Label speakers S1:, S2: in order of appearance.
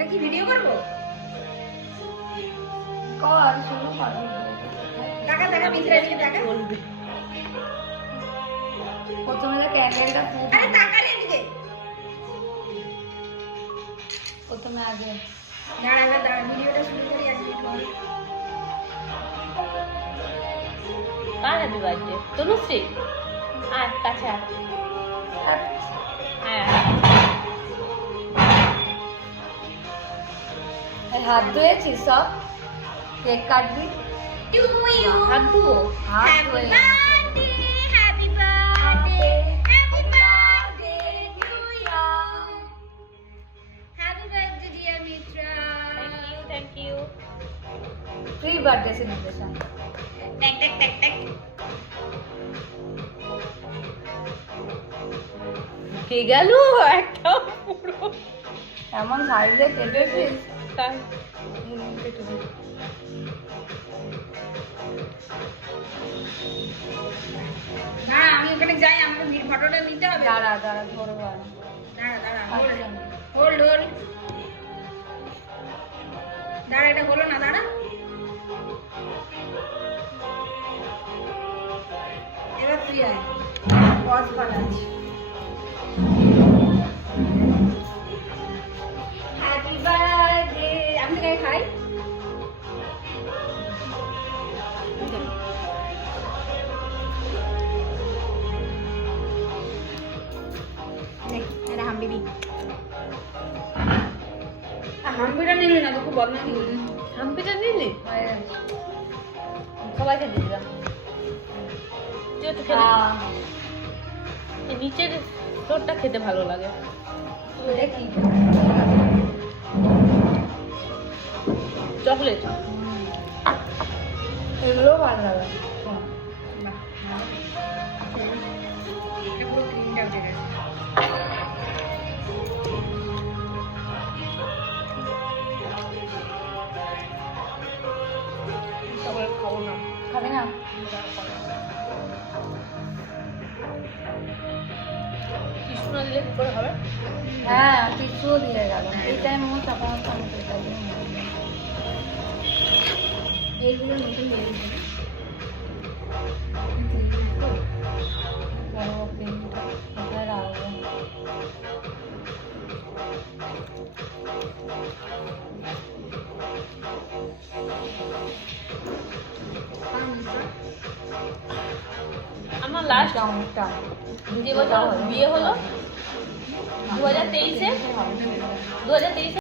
S1: এটা কি ভিডিও করব?
S2: কর শুরু কর।
S1: টাকা টাকা মিত্রা দিকে টাকা
S3: বলবে।
S2: প্রথমে তো ক্যান্ডেলটা
S1: আরে টাকা রে দিকে
S2: প্রথমে আগে।
S1: দাঁড়া দাঁড়া ভিডিওটা শুরু করি এক মিনিট পর।
S3: কার হ্যাপি বার্থডে তনুশ্রী? আয় কাছে আয়। হ্যাঁ।
S2: হাত ধুয়েছিস সব কেক কাটবি
S1: To you.
S3: হাত ধুবো
S2: হাত
S1: Happy
S2: ধুয়ে
S1: birthday, happy birthday, happy birthday to you. Happy birthday, dear Mitra.
S3: Thank you thank you
S2: free birthday celebration
S1: Tack, tack, tack, tack.
S3: কে গেল একটা পুরো
S2: এমন সাইজে কেটেছিস
S3: তাই হুম, কেটে দিই।
S1: না আমি ওখানে যাই আমাকে ভিড় ফটোটা নিতে হবে।
S2: দাঁড়া দাঁড়া আর।
S1: দাঁড়া দাঁড়া। হোল্ড হোল্ড দাঁড়া এটা হলো না দাঁড়া। এবার তুই আয়। পজ হ্যাপি হাম্বিবি হাম্বিটা নিলি না তো খুব বদনামি করলি
S3: নিলি?
S2: হয়ে।
S3: সবাইকে দিয়ে দিলাম। নিচের ফ্লোরটা খেতে ভালো লাগে।
S2: দেখি।
S3: চকলেট।
S2: এগুলো ভালো লাগে।
S3: না কি করে হবে?
S2: হ্যাঁ টিসুও দিয়ে গেল। এই টাইম আমার চাপা মাথা
S1: এইগুলো নতুন বেরিয়েছে
S2: বড় পেনটা
S3: আমার লাস্ট যে বছর বিয়ে হলো দু হাজার তেইশে দু হাজার তেইশে